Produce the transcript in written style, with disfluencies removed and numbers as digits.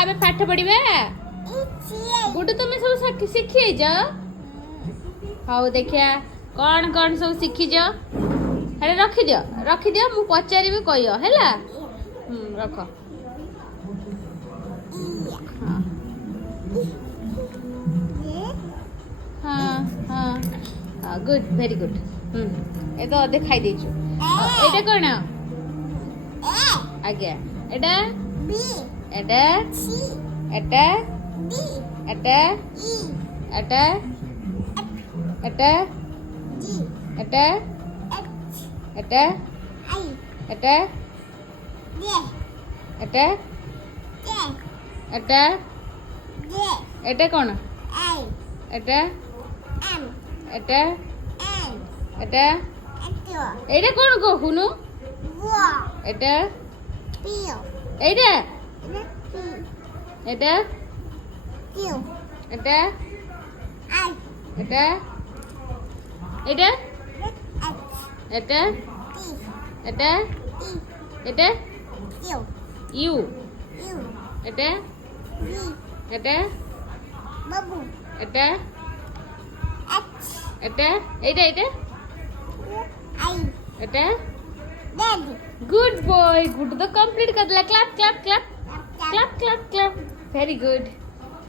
ଆମେ ପାଠ ପଢିବା। ଗୁଡୁ ତୁମେ ସବୁ ଶିଖିଛ? ହଉ ଦେଖିଆ କଣ କଣ ସବୁ ଶିଖିଛ? ହେଲେ ରଖିଦିଅ ମୁଁ ପଚାରିବି କହିବ ହେଲା। ରଖ। ହଁ ହଁ ହଁ ଗୁଡ୍ ଭେରି ଗୁଡ୍। ଏ ତ ଅଧେ ଖାଇ ଦେଇଛୁ। ଏଇଟା କଣ? ଆଜ୍ଞା ଏଟା ଏଟା ଏଟା ଏଟା ଏଟା ଏଟା ଏଟା ଏଟା ଏଟା ଏଟା ଏଟା ଏଟା କଣ? ଏଟା ଏଟା ଏଟା এইটা କଣ কহুনু? এটা এইটা এটা এটা এটা এটা এটা এটা এটা ইউ এটা এটা এটা এটা এইটা এটা এটা गुड बॉय गुड तो कंप्लीट कर दिया clap clap clap clap clap clap very good.